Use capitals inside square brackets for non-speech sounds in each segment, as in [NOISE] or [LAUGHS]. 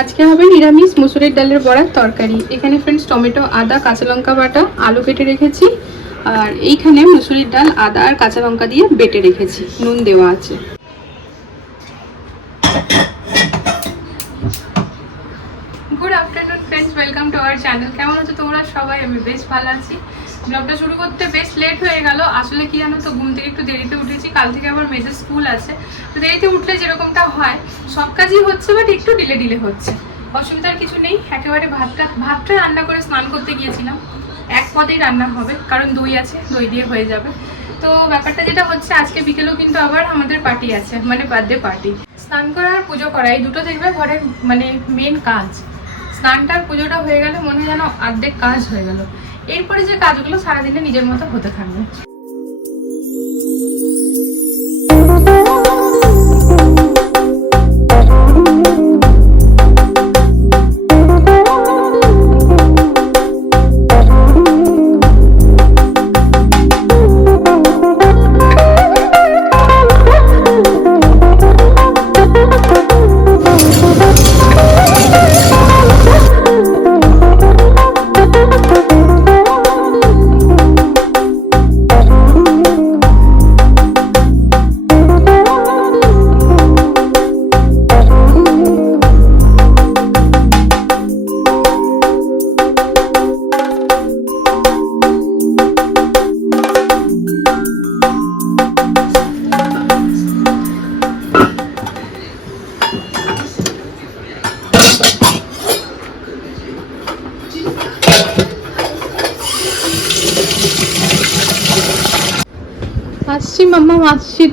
আজকে হবে নিরামিষ মুসুরির ডালের বড়ার তরকারি। এখানে ফ্রেন্ডস টমেটো, আদা, কাঁচা লঙ্কা বাটা, আলু কেটে রেখেছি। আর এইখানে মুসুরির ডাল, আদা আর কাঁচা লঙ্কা দিয়ে বেটে রেখেছি। নুন দেওয়া আছে। Good afternoon friends welcome to our channel কেমন আছো তোমরা? সবাই, আমি বেশ ভালো আছি। ব্লগটা শুরু করতে বেশ লেট হয়ে গেল। আসলে কি জানো তো, ঘুম থেকে একটু দেরিতে উঠেছি, কাল থেকে আবার মেজের স্কুল আছে। তো দেরিতে উঠলে যেরকমটা হয়, সব কাজই হচ্ছে বাট একটু ডিলে ডিলে হচ্ছে। অসুবিধার কিছু নেই, একেবারে ভাতটা ভাতটা রান্না করে স্নান করতে গিয়েছিলাম। এক পদেই রান্না হবে, কারণ দই আছে, দই দিয়ে হয়ে যাবে। তো ব্যাপারটা যেটা হচ্ছে, আজকে বিকেলেও কিন্তু আবার আমাদের পার্টি আছে মানে বার্থডে পার্টি স্নান করা আর পুজো করা এই দুটো দেখবে ঘরের মানে মেন কাজ। স্নানটার পুজোটা হয়ে গেলে মনে হয় যেন অর্ধেক কাজ হয়ে গেল। এরপরে যে কাজগুলো সারাদিনে নিজের মতো হতে থাকবে।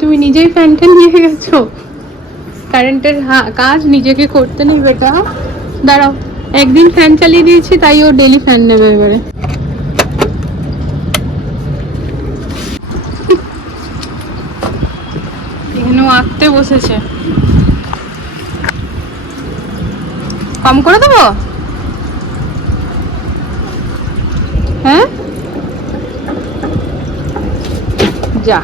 তুমি নিজেই ফ্যানটা নিয়ে গেছো? কারেন্টের কাজ নিজেকে করতে নেই বেটা দাঁড়াও, একদিন ফ্যান চালিয়ে দিয়েছি, তাই ও ডেলি ফ্যান নেবে এবারে। এখানেও আঁকতে বসেছে। কম করে দেবো? হ্যাঁ? যা।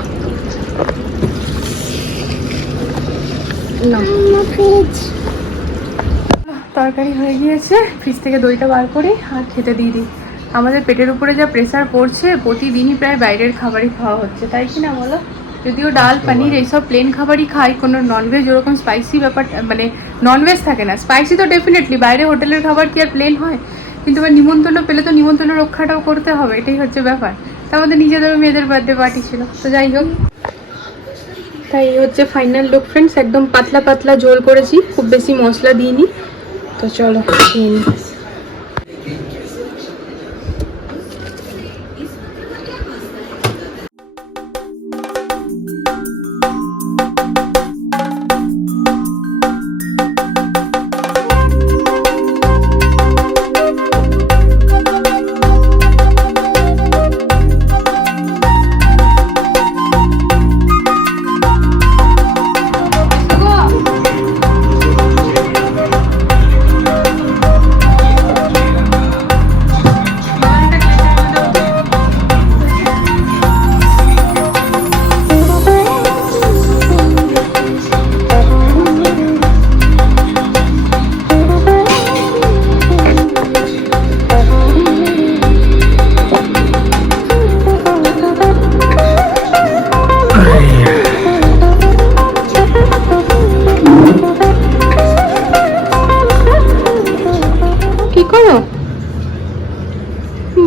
তরকারি হয়ে গিয়েছে। ফ্রিজ থেকে দইটা বার করি আর খেতে দিয়ে দিই। আমাদের পেটের উপরে যা প্রেসার পড়ছে প্রতিদিনই প্রায় বাইরের খাবারই খাওয়া হচ্ছে। তাই কি না বলো? যদিও ডাল পানির এইসব প্লেন খাবারই খাই কোনো ননভেজ ওরকম স্পাইসি ব্যাপার মানে ননভেজ থাকে না। স্পাইসি তো ডেফিনেটলি বাইরে হোটেলের খাবার কি আর প্লেন হয়? কিন্তু এবার নিমন্ত্রণ পেলে তো নিমন্ত্রণ রক্ষাটাও করতে হবে এটাই হচ্ছে ব্যাপার। তা আমাদের নিজেদের মেয়েদের বার্থডে পার্টি ছিল। তো যাই হোক। তাই এই হচ্ছে ফাইনাল লুক ফ্রেন্ডস একদম পাতলা পাতলা ঝোল করেছি। খুব বেশি মশলা দিইনি। তো চলো খেয়ে নিই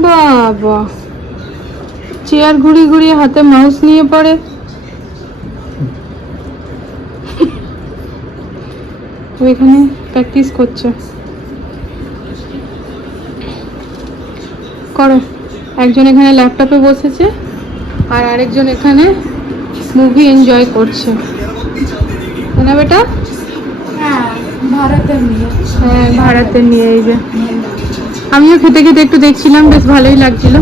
বাবা। চেয়ার ঘুরিয়ে ঘুরিয়ে হাতে মাউস নিয়ে পড়ে। ওইখানে প্র্যাকটিস করছে। করো। একজন এখানে ল্যাপটপে বসেছে আর আরেকজন এখানে মুভি এনজয় করছে। না বেটা? হ্যাঁ ভারতের নিয়ে হ্যাঁ ভাড়াতে নিয়ে এই যে। আমিও খেতে খেতে একটু দেখছিলাম, বেশ ভালোই লাগছিল।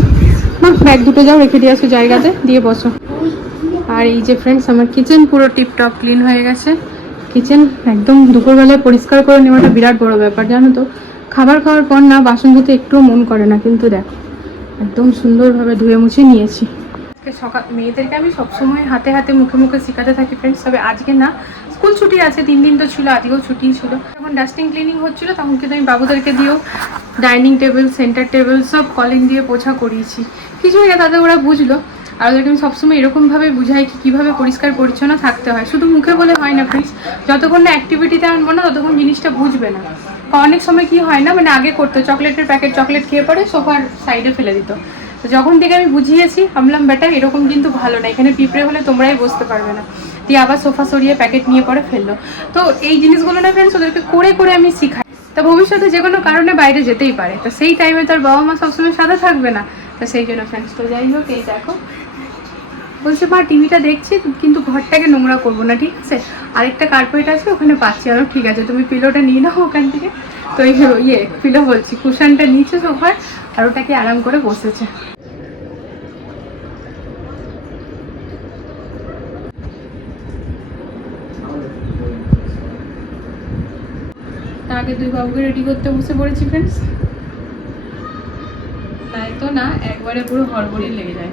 না ব্যাগ দুটো যাও, রেখে দিয়ে আসো জায়গাতে, দিয়ে বসো। আর এই যে ফ্রেন্ডস আমার কিচেন পুরো টিপটপ ক্লিন হয়ে গেছে। কিচেন একদম দুপুরবেলায় পরিষ্কার করে নেওয়াটা বিরাট বড় ব্যাপার, জানো তো। খাবার খাওয়ার পর না, বাসন ধুতে একটুও মন করে না, কিন্তু দেখো, একদম সুন্দরভাবে ধুয়ে মুছে নিয়েছি। সকাল, মেয়েদেরকে আমি সবসময় হাতে হাতে, মুখে মুখে শেখাতে থাকি ফ্রেন্ডস তবে আজকে না স্কুল ছুটি আছে, তিন দিন তো ছিল, আজকেও ছুটি ছিল। যখন ডাস্টিং ক্লিনিং হচ্ছিল, তখন কিন্তু আমি বাবুদেরকে দিয়েও ডাইনিং টেবিল সেন্টার টেবিল সব কলিং দিয়ে পোছা করিয়েছি। কিছু হয়ে তাদের ওরা বুঝলো। আর ওদেরকে আমি সবসময় এরকমভাবে বুঝাই কি কীভাবে পরিষ্কার পরিচ্ছন্ন থাকতে হয়। শুধু মুখে বলে হয় না প্লিজ যতক্ষণ না অ্যাক্টিভিটিতে আনব না, ততক্ষণ জিনিসটা বুঝবে না। অনেক সময় কি হয় না মানে আগে করতো, চকলেটের প্যাকেট চকলেট খেয়ে পরে সোফার সাইডে ফেলে দিত। তো যখন থেকে আমি বুঝিয়েছি ভাবলাম বেটা, এরকম কিন্তু ভালো না। এখানে পিঁপড়ে হলে তোমরাই বসতে পারবে না। দিয়ে আবার সোফা সরিয়ে প্যাকেট নিয়ে পরে ফেলল। তো এই জিনিসগুলো না ফ্রেন্ডস ওদেরকে করে করে আমি শিখাই। তা ভবিষ্যতে যে কোনো কারণে বাইরে যেতেই পারে। তো সেই টাইমে তার বাবা মা সবসময় সাদা থাকবে না। তো সেই জন্য ফ্রেন্ডস তো যাই হোক, এই দেখো। বলছে, মা, টিভিটা দেখছি, কিন্তু ঘরটাকে নোংরা করব না, ঠিক আছে? আরেকটা কার্পেট আছে, ওখানে পাচ্ছি। আরও ঠিক আছে, তুমি পিলোটা নিয়ে নাও ওখান থেকে। তো ইয়ে পিলো বলছি, কুশনটা নিচে সোফার আর ওটাকে আরাম করে বসেছে। আগে দুই বাবুকে রেডি করতে বসে পড়েছি ফ্রেন্ডস তাই তো না, একবারে পুরো হড়বড়ি লেগে যায়।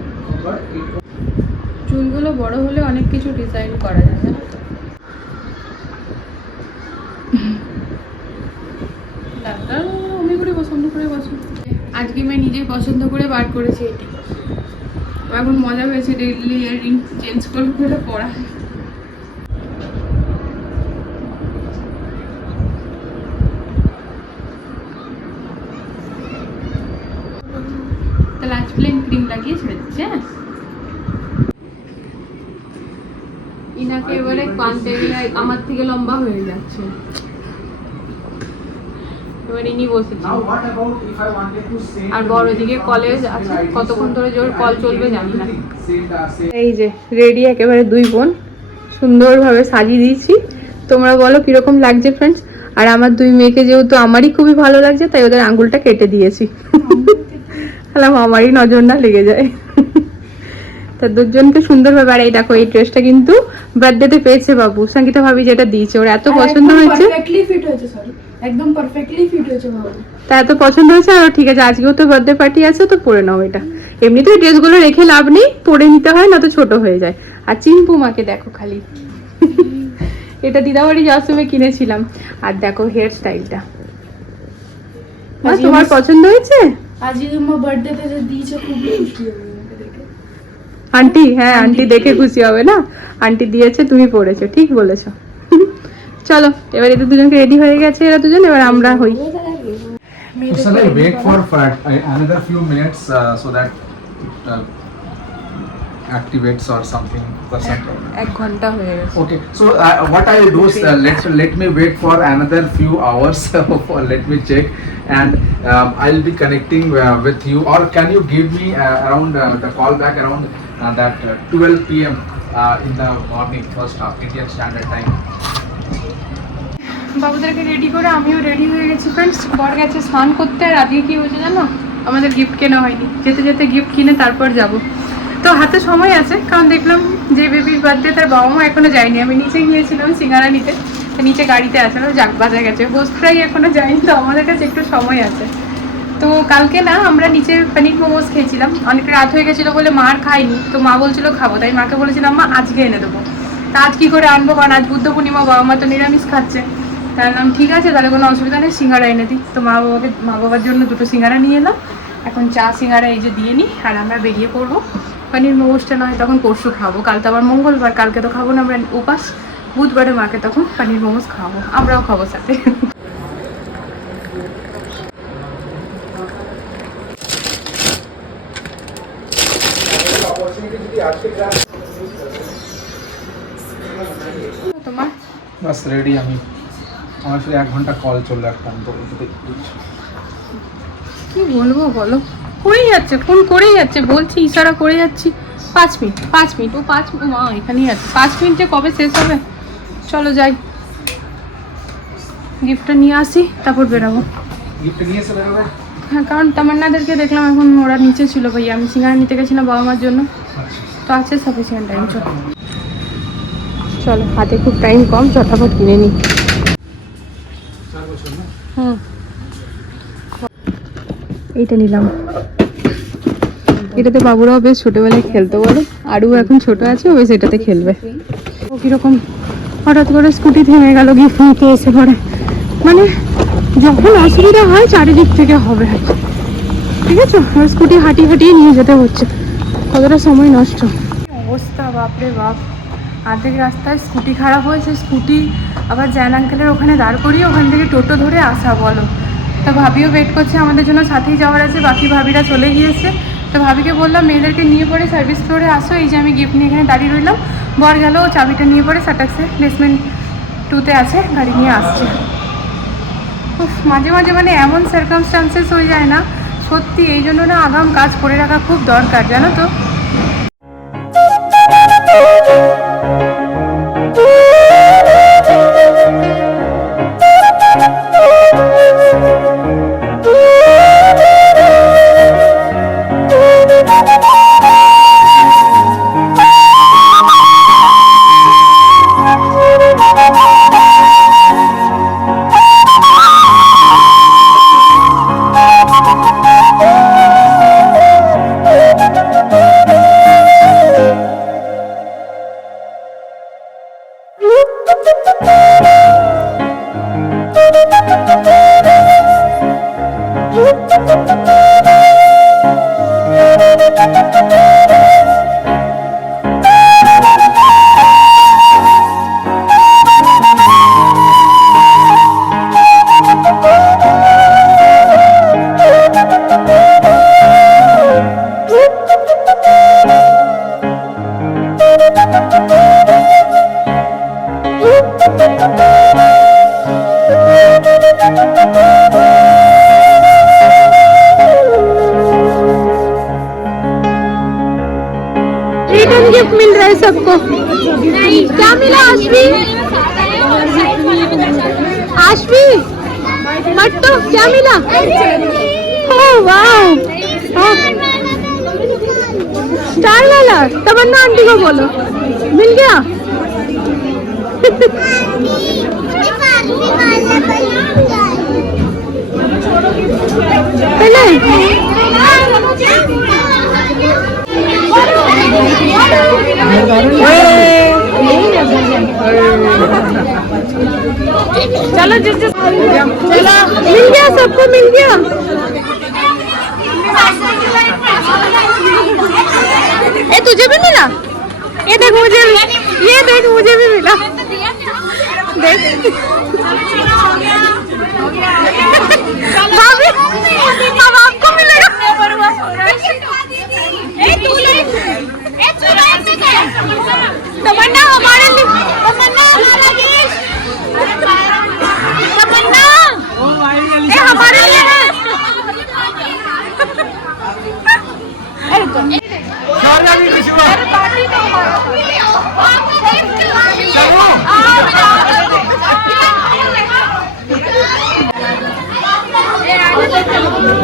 চুলগুলো বড় হলে অনেক কিছু ডিজাইন করা যায় বসো। আজকে আমি নিজেই পছন্দ করে বার করেছি এটি। এখন মজা হয়েছে ডেইলি ইয়ারিং চেঞ্জ করে পড়া তাহলে আজ প্লেন ক্রিম লাগিয়ে ছেড়ে দিচ্ছে হ্যাঁ? ইনাকে এবারে কানতে গেলে আমার থেকে লম্বা হয়ে যাচ্ছে। এবার ইনি বসেছে what about if I wanted to send আর বড় দিকে কলেজ আছে কতক্ষণ ধরে জোর কল চলবে জানি না। Send, uh, এই যে রেডি একেবারে দুই বোন সুন্দরভাবে সাজিয়ে দিয়েছি। তোমরা বলো কীরকম লাগছে ফ্রেন্ডস আর আমার দুই মেয়েকে যেহেতু আমারই খুবই ভালো লাগছে তাই ওদের আঙ্গুলটা কেটে দিয়েছি। তাহলে আমারই নজর না লেগে যায়। তা দুজনকে সুন্দরভাবে আর এই দেখো এই ড্রেসটা কিন্তু বার্থডেতে পেয়েছে বাবু। সঙ্গীতা ভাবি যেটা দিয়েছে ওর এত পছন্দ হয়েছে। পারফেক্টলি ফিট হয়েছে সরি একদম পারফেক্টলি ফিট হয়েছে বাবু। তা এত পছন্দ হয়েছে আর ঠিক আছে আজকেও তো বার্থডে পার্টি আছে তো পরে নাও এটা। এমনিতেও ড্রেসগুলো রেখে লাভ নেই পরে নিতে হয় না তো ছোট হয়ে যায়। আর চিম্পু মাকে দেখো খালি। এটা দিদাবাড়ি যাওয়ার সময় কিনেছিলাম। আর দেখো হেয়ার স্টাইলটা তোমার পছন্দ হয়েছে? আজকে তোমার বার্থডেতে যে দিয়েছে খুব খুশি হবে আন্টি হ্যাঁ আন্টি দেখে খুশি হবে না আন্টি দিয়েছে তুমি পড়েছো ঠিক বলেছ চলো এবার এদের দুজনকে রেডি হয়ে গেছে এরা দুজন এবার আমরা হই। So wait for, uh, another few minutes uh, so that it uh, activates or something for some এক ঘন্টা হয়ে গেছে Okay, so uh, what I will do is uh, let let me wait for another few hours. [LAUGHS] for, let me check, and um, I'll be connecting uh, with you. Or can you give me uh, around uh, the call back around uh, that uh, 12 p.m. Uh, in the morning, first half Indian Standard Time. বাবুদেরকে ready করে আমিও ready হয়ে গেছি friends বর গেছে স্নান করতে আর আজকে কি হয়েছে জানো আমাদের গিফট কেনা হয়নি যেতে যেতে গিফট কিনে তারপর যাব তো হাতে সময় আছে, কারণ দেখলাম যে বেবির বার্থডে তার বাবা মা এখনও যায়নি। আমি নিচে গিয়েছিলাম সিঙ্গারা নিতে। নিচে গাড়িতে আছে যাক বাজা গেছে। হোস্টরাই এখনও যায়নি, তো আমাদের কাছে একটু সময় আছে। তো কালকে না, আমরা নিচে পানির মোমোস খেয়েছিলাম। অনেক রাত হয়ে গেছিল বলে মা আর খাইনি তো মা বলছিল, খাব। তাই মাকে বলেছিলাম, মা, আজকে এনে দেবো। তা আজ কী করে আনব? কারণ আজ বুদ্ধ পূর্ণিমা বাবা মা তো নিরামিষ খাচ্ছে। তার নাম ঠিক আছে, তাহলে কোনো অসুবিধা নেই, সিঙ্গারা এনে দিই। তো মা বাবাকে, মা বাবার জন্য দুটো সিঙ্গারা নিয়ে এলাম। এখন চা সিঙ্গারা এই যে দিয়ে নিই, আর আমরা বেরিয়ে পড়ব। পানির মোমোসটা নয় তখন পরশু খাব। কাল তো আবার মঙ্গলবার কালকে তো খাব না আমরা উপাস। বুধবারে মাকে তখন পানির মোমোস খাব আমরাও খাব সাথে। তোমার? বাস রেডি আমি। আমার সাথে এক ঘণ্টা কল চলল একটা আমি কি বলব বলো? করেই যাচ্ছে ফোন করেই যাচ্ছে বলছি ইশারা করে যাচ্ছি। পাঁচ মিনিট পাঁচ মিনিট ও পাঁচ মিনিট মা এখানেই আছে। পাঁচ মিনিটে কবে শেষ হবে? চলো যাই। গিফটটা নিয়ে আসি তারপর বেরাবো। হ্যাঁ কারণ তামান্নাদেরকে দেখলাম এখন ওরা নিচে ছিল ভাইয়া আমি সিঙ্গারা নিতে গেছিলাম বাবা মার জন্য। তো আছে সাফিসিয়েন্ট টাইম চলো। চলো হাতে খুব টাইম কম চটাফট কিনে নিই হুম। এইটা নিলাম। এটাতে বাবুরাও বেশ ছোটবেলায় খেলতে বলে। আরও এখন ছোট আছে, ও বেশ এটাতে খেলবে। ও কীরকম হঠাৎ করে স্কুটি থেমে গেল, গিয়ে নিতে এসে পড়ে। মানে যখন অসুবিধা হয়, চারিদিক থেকে হবে। ঠিক আছে? আমার স্কুটি হাঁটিয়ে হাঁটিয়ে নিয়ে যেতে হচ্ছে। কতটা সময় নষ্ট। অবস্থা, বাপরে বাপ। আর্ধেক রাস্তায় স্কুটি খারাপ হয়েছে স্কুটি আবার জ্যান আঙ্কেলের ওখানে দাঁড় করিয়ে ওখান থেকে টোটো ধরে আসা বলো। তা ভাবিও ওয়েট করছে, আমাদের জন্য সাথেই যাওয়ার আছে, বাকি ভাবিরা চলে গিয়েছে। তো ভাবিকে বললাম, মেয়েদেরকে নিয়ে পরে সার্ভিস ফ্লোরে আসো, এই যে আমি গিফট নিয়ে এখানে দাঁড়িয়ে রইলাম। বর গেল চাবিটা নিয়ে পরে সাটাক্সে প্লেসমেন্ট টুতে আছে, গাড়ি নিয়ে আসছে। মাঝে মাঝে মানে এমন সার্কামস্টান্সেস হয়ে যায় না, সত্যি এই জন্য না আগাম কাজ করে রাখা খুব দরকার, জানো তো? सबको। क्या मिला आशवी? आशवी, मट्टू, क्या मिला? ओह वाह स्टार वाला तमन्ना आंटी को बोलो। मिल गया? चलो जिस जिस चलो मिल गया सबको मिल गया ए तुझे भी मिला ये देख मुझे भी ये देख मुझे भी मिला देख भाभी तमन्ना हमारे लिए तमन्ना रागेश तमन्ना ए हमारे लिए सारा नहीं कुछ हुआ पार्टी तो हमारा चलो।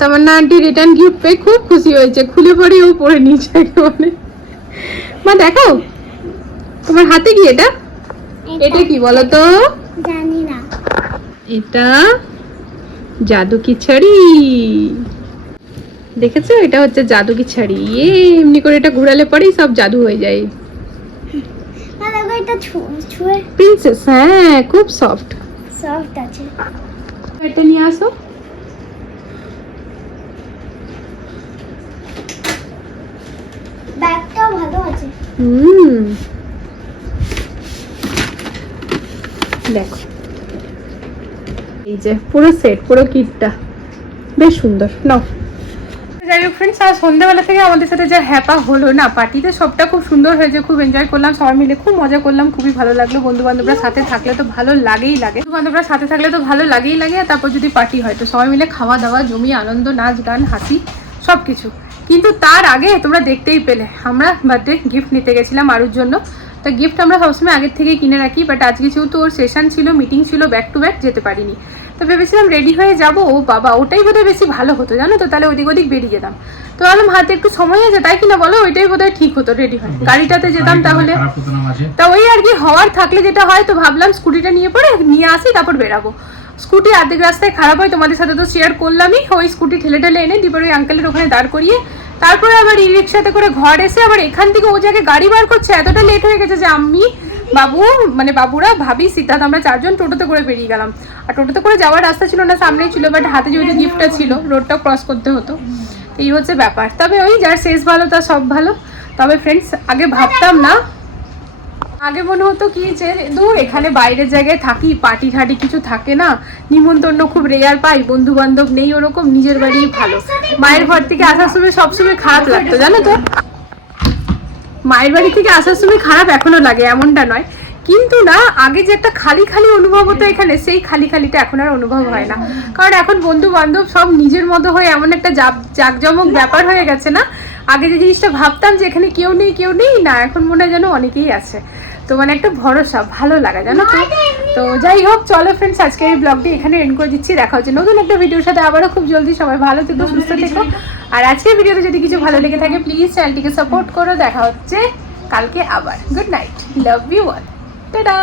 তামান্না আন্টি রিটার্ন গিফট পেয়ে খুব খুশি হয়েছে। খুলে পরে ও পরে নিয়েছে একেবারে। মা দেখো। তোমার হাতে কি এটা? এটা কি বলো তো জানি না। এটা জাদু কি ছাড়ি। দেখেছ? এটা হচ্ছে জাদু কি ছাড়ি। এ এমনি করে এটা ঘুরালে পরেই সব জাদু হয়ে যায়। না এটা ছুঁয়ে। প্রিন্সেস হ্যাঁ খুব সফট সফট আছে। এটা নিয়ে আসো। ব্যাগটাও ভালো আছে। হুম। দেখো। এই যে পুরো সেট পুরো কিটটা বেশ সুন্দর। নাও। যাই হোক ফ্রেন্ডস আর সন্ধ্যাবেলা থেকে আমাদের সাথে যা হ্যাপা হলো না পার্টিতে সবটা খুব সুন্দর হয়েছে, খুব এনজয় করলাম, সবাই মিলে খুব মজা করলাম, খুবই ভালো লাগল। বন্ধু বান্ধবরা সাথে থাকলে তো ভালো লাগেই লাগে। বন্ধু বান্ধবরা সাথে থাকলে তো ভালো লাগেই লাগে, আর তারপর যদি পার্টি হয়, তো সবাই মিলে খাওয়া দাওয়া, জমি, আনন্দ, নাচ, গান, হাসি সব কিছু কিন্তু তার আগে তোমরা দেখতেই পেলে, আমরা বার্থডে গিফট নিতে গেছিলাম আরুর জন্য। তা গিফট আমরা সবসময় আগের থেকেই কিনে রাখি বাট আজকে যেহেতু ওর সেশন ছিল মিটিং ছিল ব্যাক টু ব্যাক যেতে পারিনি। তো ভেবেছিলাম রেডি হয়ে যাব। ও বাবা ওটাই বোধহয় বেশি ভালো হতো জানো তো? তাহলে ওদিক ওদিক বেরিয়ে যেতাম। তো ভাবলাম হাতে একটু সময় আছে তাই কিনা বলো? ওইটাই বোধহয় ঠিক হতো রেডি হয়ে। গাড়িটাতে যেতাম তাহলে। তা ওই আর কি হওয়ার থাকলে যেটা হয় তো ভাবলাম স্কুটিটা নিয়ে পরে নিয়ে আসি তারপর বেরাবো। স্কুটি অর্ধেক রাস্তায় খারাপ হয় তোমাদের সাথে তো শেয়ার করলামই। ওই স্কুটি ঠেলে ঠেলে এনে দিবার ওই আঙ্কেলের ওখানে দাঁড় করিয়ে তারপরে আবার রিক্সাতে করে ঘর এসে আবার এখান থেকে ও জায়গায় গাড়ি বার করছে, এতটা লেট হয়ে গেছে যে আমি, বাবু মানে বাবুরা, ভাবি, সিদ্ধার্থ, আমরা চারজন টোটোতে করে বেরিয়ে গেলাম। আর টোটোতে করে যাওয়ার রাস্তা ছিল না, সামনেই ছিল বাট হাতে যেহেতু গিফটটা ছিল রোডটা ক্রস করতে হতো। এই হচ্ছে ব্যাপার। তবে ওই যার শেষ ভালো, তার সব ভালো। তবে ফ্রেন্ডস আগে ভাবতাম না আগে মনে হতো কি যে, দূর, এখানে বাইরের জায়গায় থাকি, পার্টি ঠাটি কিছু থাকে না। নিমন্ত্রণ খুব রেয়ার পাই বন্ধু বান্ধব নেই ওরকম, নিজের বাড়িই ভালো। মায়ের ঘর থেকে আসার সময় সবসময় খারাপ লাগতো, জানো তো? মায়ের বাড়ি থেকে আসার সময় খারাপ এখনও লাগে, এমনটা নয়। কিন্তু না, আগে যে একটা খালি খালি অনুভব হতো এখানে, সেই খালি খালিটা এখন আর অনুভব হয় না। কারণ এখন বন্ধু বান্ধব সব নিজের মতো হয়ে এমন একটা জাক- জাঁকজমক ব্যাপার হয়ে গেছে না? আগে যে জিনিসটা ভাবতাম যে এখানে কেউ নেই কেউ নেই, না, এখন মনে হয় যেন অনেকেই আছে। তো মানে একটা ভরসা ভালো লাগা জানো তো? তো যাই হোক চলো ফ্রেন্ডস আজকে এই ব্লগটি এখানে এন্ড করে দিচ্ছি। দেখা হচ্ছে নতুন একটা ভিডিওর সাথে আবারও। খুব জলদি সবাই ভালো থেকো সুস্থ থেকো। আর আজকের ভিডিওতে যদি কিছু ভালো লেগে থাকে প্লিজ চ্যানেলটিকে সাপোর্ট করো। দেখা হচ্ছে কালকে আবার। Good night love you all tata